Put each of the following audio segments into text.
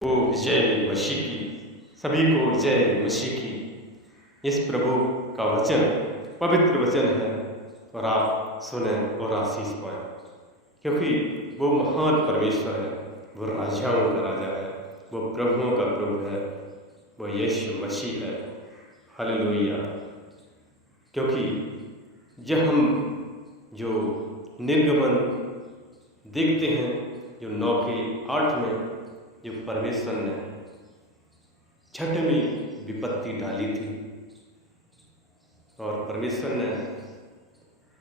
वो जय मसीह की, सभी को जय मसीह की। इस प्रभु का वचन पवित्र वचन है और आप सुने और आशीष पाएं, क्योंकि वो महान परमेश्वर है, वो राजाओं का राजा है, वो प्रभुओं का प्रभु है, वो यीशु मसीह है। हालेलुया। क्योंकि जब हम जो निर्गमन देखते हैं, जो 9 के 8 में जो परमेश्वर ने छठवीं विपत्ति डाली थी और परमेश्वर ने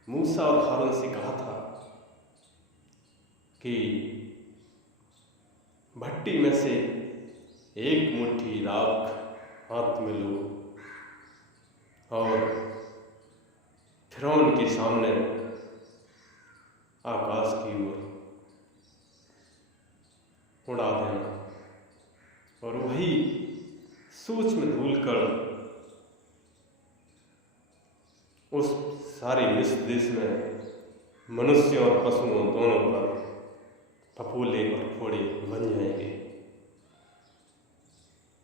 मूसा और हारून से कहा था कि भट्टी में से एक मुट्ठी राख हाथ में लो और फिरौन के सामने आकाश की ओर उड़ा देना, और वही सूक्ष्म धूल कण उस सारे मिस्र देश में मनुष्य और पशुओं दोनों पर फफूले और फोड़े बन जाएंगे।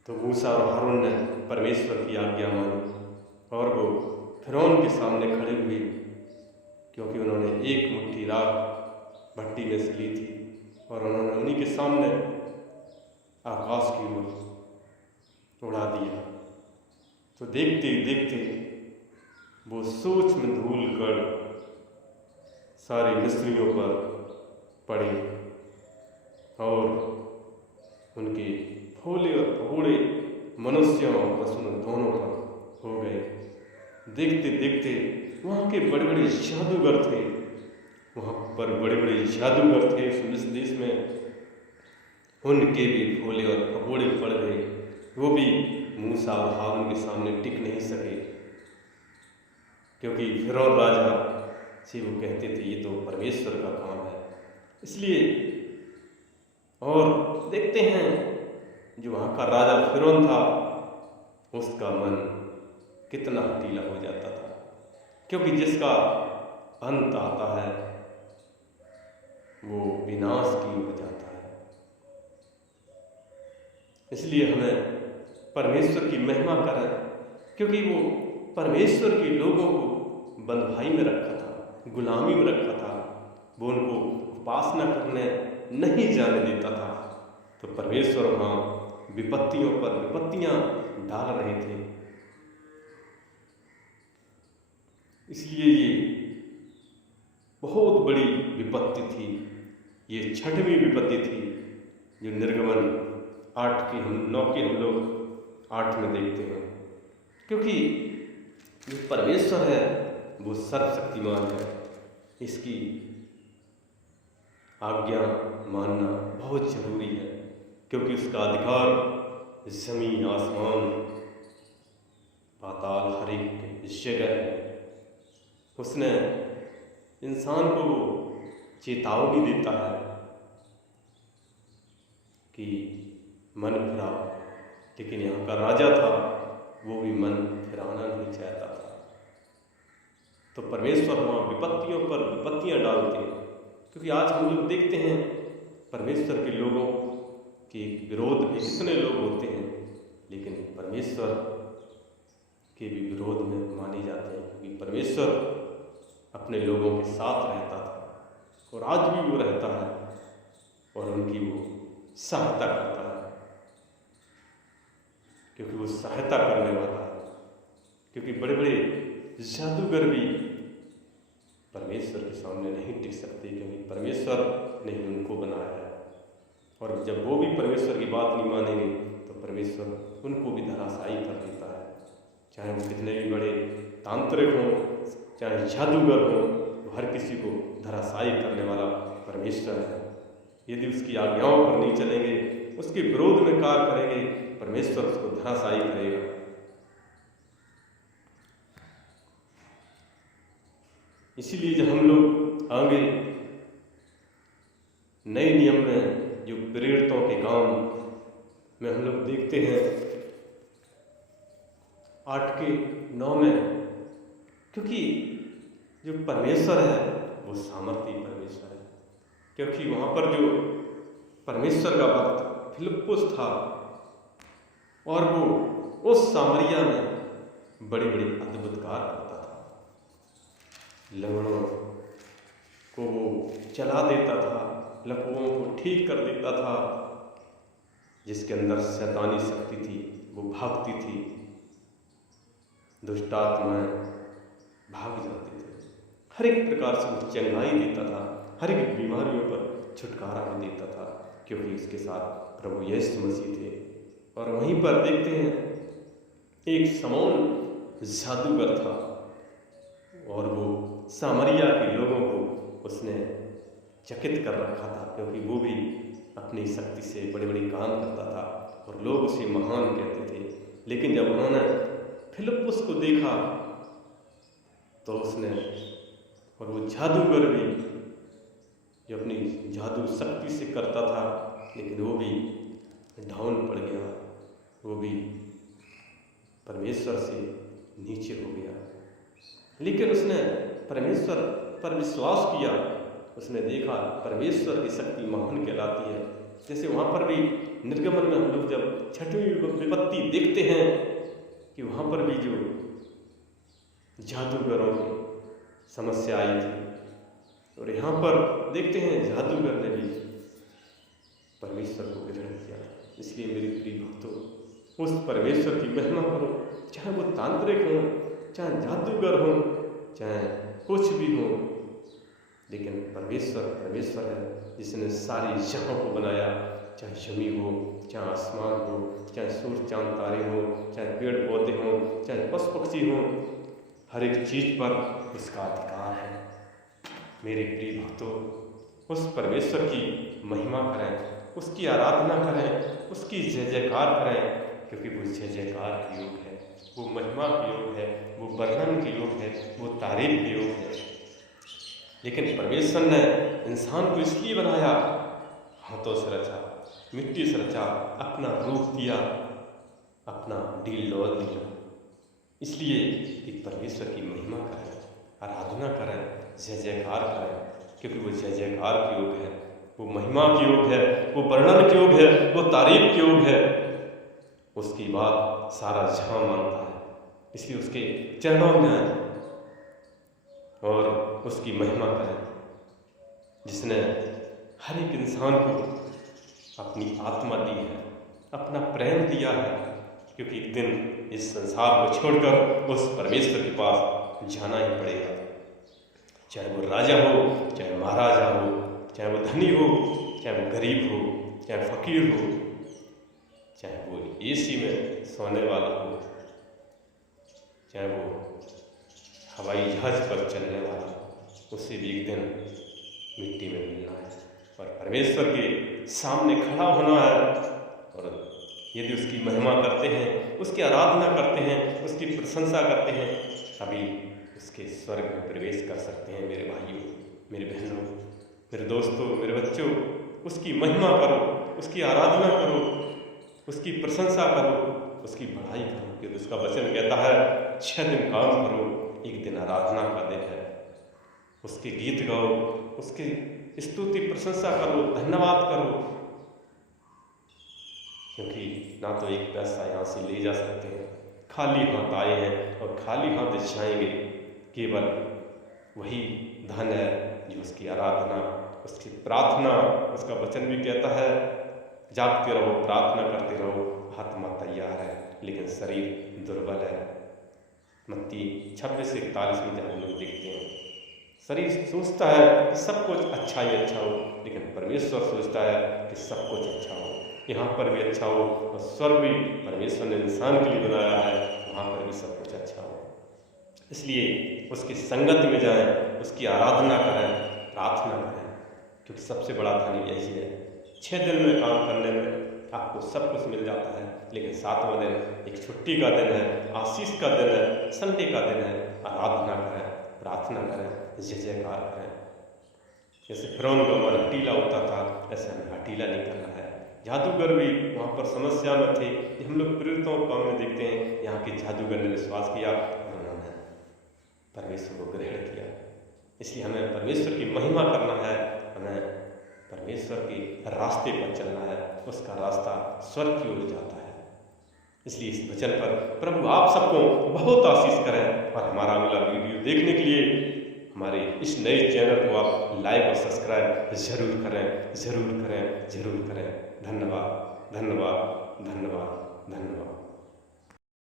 तो मूसा और हारून ने परमेश्वर की आज्ञा मानी और वो फिरौन के सामने खड़े हुए, क्योंकि उन्होंने एक मुट्ठी राख भट्टी में से ली थी और उन्होंने उन्हीं के सामने आकाश की ओर उड़ा दिया। तो देखते देखते वो सूक्ष्म धूल कण सारे मिस्रियों पर पड़े और उनके फूले और फफूड़े मनुष्यों और पशुओं दोनों पर हो गए। देखते देखते वहाँ के बड़े बड़े जादूगर थे, वहाँ पर बड़े बड़े जादूगर थे उस मिस्र देश में, उनके भी फूले और फफूड़े पड़ गए। वो भी मूसा और हारून के सामने टिक नहीं सके, क्योंकि फिरौन राजा से वो कहते थे ये तो परमेश्वर का काम है। इसलिए और देखते हैं जो वहाँ का राजा फिरौन था, उसका मन कितना हठीला हो जाता था, क्योंकि जिसका अंत आता है वो विनाश की ओर जाता है। इसलिए हमें परमेश्वर की महिमा करें, क्योंकि वो परमेश्वर के लोगों को बंधुआई में रखा था, गुलामी में रखा था, वो उनको उपासना करने नहीं जाने देता था। तो परमेश्वर वहाँ विपत्तियों पर विपत्तियाँ डाल रहे थे। इसलिए ये बहुत बड़ी विपत्ति थी, ये छठवीं विपत्ति थी जो निर्गमन 9 के हम लोग 8 में देखते हैं। क्योंकि जो परमेश्वर है वो सर्वशक्तिमान है, इसकी आज्ञा मानना बहुत जरूरी है, क्योंकि उसका अधिकार जमीन आसमान पाताल हर एक जगह है। उसने इंसान को चेतावनी देता है कि मन फिराओ, लेकिन यहाँ का राजा था वो भी मन फिराना नहीं चाहता था। तो परमेश्वर वहाँ विपत्तियों पर विपत्तियाँ डालते हैं, क्योंकि आज हम लोग देखते हैं परमेश्वर के लोगों के विरोध में कितने लोग होते हैं, लेकिन परमेश्वर के भी विरोध में माने जाते हैं, क्योंकि परमेश्वर अपने लोगों के साथ रहता था और आज भी वो रहता है और उनकी वो सहायता करता है, क्योंकि वो सहायता करने वाला है। क्योंकि बड़े बड़े जादूगर भी परमेश्वर के सामने नहीं टिक सकते, क्योंकि परमेश्वर ने उनको बनाया है, और जब वो भी परमेश्वर की बात नहीं मानेंगे तो परमेश्वर उनको भी धराशायी कर देता है। चाहे वो कितने भी बड़े तांत्रिक हों, चाहे जादूगर हों, हर किसी को धराशायी करने वाला परमेश्वर है। यदि उसकी आज्ञाओं पर नहीं चलेंगे, उसके विरोध में कार्य करेंगे, परमेश्वर उसको धराशायी करेगा। इसीलिए जब हम लोग आगे नए नियम में जो प्रेरितों के काम में हम लोग देखते हैं 8 के 9 में, क्योंकि जो परमेश्वर है वो सामर्थी परमेश्वर है, क्योंकि वहाँ पर जो परमेश्वर का भक्त फिलिप्पुस था और वो उस सामरिया में बड़ी बड़ी अद्भुत कार्य करता था। लंगड़ों को वो चला देता था, लकवों को ठीक कर देता था, जिसके अंदर शैतानी शक्ति थी वो भागती थी, दुष्ट आत्माएं भाग जाती थी। हर एक प्रकार से वो चंगाई देता था, हर एक बीमारियों पर छुटकारा भी देता था, क्योंकि उसके साथ प्रभु यीशु मसीह थे। और वहीं पर देखते हैं एक शमौन जादूगर था और वो सामरिया के लोगों को उसने चकित कर रखा था, क्योंकि वो भी अपनी शक्ति से बड़े बड़े काम करता था और लोग उसे महान कहते थे। लेकिन जब उन्होंने फिलिप्पुस को देखा तो उसने, और वो जादूगर भी जो अपनी जादू शक्ति से करता था, लेकिन वो भी डाउन पड़ गया, वो भी परमेश्वर से नीचे हो गया। लेकिन उसने परमेश्वर पर विश्वास किया, उसने देखा परमेश्वर की शक्ति महान कहलाती है। जैसे वहाँ पर भी निर्गमन में हम लोग जब छठवीं विपत्ति देखते हैं कि वहाँ पर भी जो जादूगरों की समस्या आई थी, और यहाँ पर देखते हैं जादूगर ने भी परमेश्वर को ग्रहण किया। इसलिए मेरे प्रिय भक्तों, उस परमेश्वर की महिमा करो, चाहे वो तांत्रिक हो, चाहे जादूगर हो, चाहे कुछ भी हो, लेकिन परमेश्वर है जिसने सारी जगहों को बनाया, चाहे जमीन हो, चाहे आसमान हो, चाहे सूर्य चांद तारे हो, चाहे पेड़ पौधे हो, चाहे पशु पक्षी हो, हर एक चीज पर उसका अधिकार है। मेरे प्रिय भक्तों, उस परमेश्वर की महिमा करें, उसकी आराधना करें, उसकी जय जयकार करें, क्योंकि वो जय जयकार के योग है, वो महिमा के योग है, वो वर्णन के योग है, वो तारीफ के योग है। लेकिन परमेश्वर ने इंसान को इसलिए बनाया, हाथों से रचा, मिट्टी से रचा, अपना रूप दिया, अपना डील डॉल दिया, इसलिए कि परमेश्वर की महिमा करें, आराधना करें, जय जयकार करें, क्योंकि वो जय जयकार के योग है, वो महिमा के योग है, वो वर्णन के योग है, वो तारीफ के योग है। उसकी बात सारा जहां मानता है, इसलिए उसके चरणों में आए और उसकी महिमा करें, जिसने हर एक इंसान को अपनी आत्मा दी है, अपना प्रेम दिया है, क्योंकि एक दिन इस संसार को छोड़कर उस परमेश्वर के पास जाना ही पड़ेगा। चाहे वो राजा हो, चाहे महाराजा हो, चाहे वो धनी हो, चाहे वो गरीब हो, चाहे फकीर हो, चाहे वो एसी में सोने वाला हो, चाहे वो हवाई जहाज पर चलने वाला, उसे भी एक दिन मिट्टी में मिलना है और परमेश्वर के सामने खड़ा होना है। और यदि उसकी महिमा करते हैं, उसकी आराधना करते हैं, उसकी प्रशंसा करते हैं, तभी उसके स्वर्ग में प्रवेश कर सकते हैं। मेरे भाइयों, मेरे बहनों, मेरे दोस्तों, मेरे बच्चों, उसकी महिमा करो, उसकी आराधना करो, उसकी प्रशंसा करो, उसकी बढ़ाई करो, क्योंकि उसका वचन कहता है 6 दिन काम करो, एक दिन आराधना का दिन है। उसके गीत गाओ, उसकी स्तुति प्रशंसा करो, धन्यवाद करो, क्योंकि ना तो एक पैसा यहाँ से ले जा सकते हैं, खाली हाथ आए हैं और खाली हाथ जाएंगे। केवल वही धन है जो उसकी आराधना, उसकी प्रार्थना, उसका वचन भी कहता है जागते रहो, प्रार्थना करते रहो, आत्मा तैयार है लेकिन शरीर दुर्बल है। मत्ती 26:41 में जब हम लोग देखते हैं, शरीर सोचता है कि सब कुछ अच्छा ही अच्छा हो, लेकिन परमेश्वर सोचता है कि सब कुछ अच्छा हो, यहाँ पर भी अच्छा हो, और स्वर्ग भी परमेश्वर ने इंसान के लिए बनाया है, वहाँ पर भी सब कुछ अच्छा हो। इसलिए उसकी संगत में जाएं, उसकी आराधना करें, प्रार्थना करें, क्योंकि सबसे बड़ा धन यही है। 6 दिन में काम करने में आपको सब कुछ मिल जाता है, लेकिन 7वां दिन एक छुट्टी का दिन है, आशीष का दिन है, संडे का दिन है। आराधना करें, प्रार्थना करें, जय जयकार करें। जैसे फिरौन का मन हटीला होता था, ऐसे हमें हटीला नहीं करना है। जादूगर भी वहाँ पर समस्या में थे। हम लोग प्रेरितों के काम में देखते हैं, यहाँ के जादूगर ने विश्वास किया, उन्होंने परमेश्वर को ग्रहण किया। इसलिए हमें परमेश्वर की महिमा करना है, हमें परमेश्वर ईश्वर के रास्ते पर चलना है, उसका रास्ता स्वर्ग की ओर जाता है। इसलिए इस वचन पर प्रभु आप सबको बहुत आशीष करें और हमारा अगला वीडियो देखने के लिए हमारे इस नए चैनल को आप लाइक और सब्सक्राइब जरूर करें, जरूर करें, जरूर करें। धन्यवाद, धन्यवाद, धन्यवाद, धन्यवाद।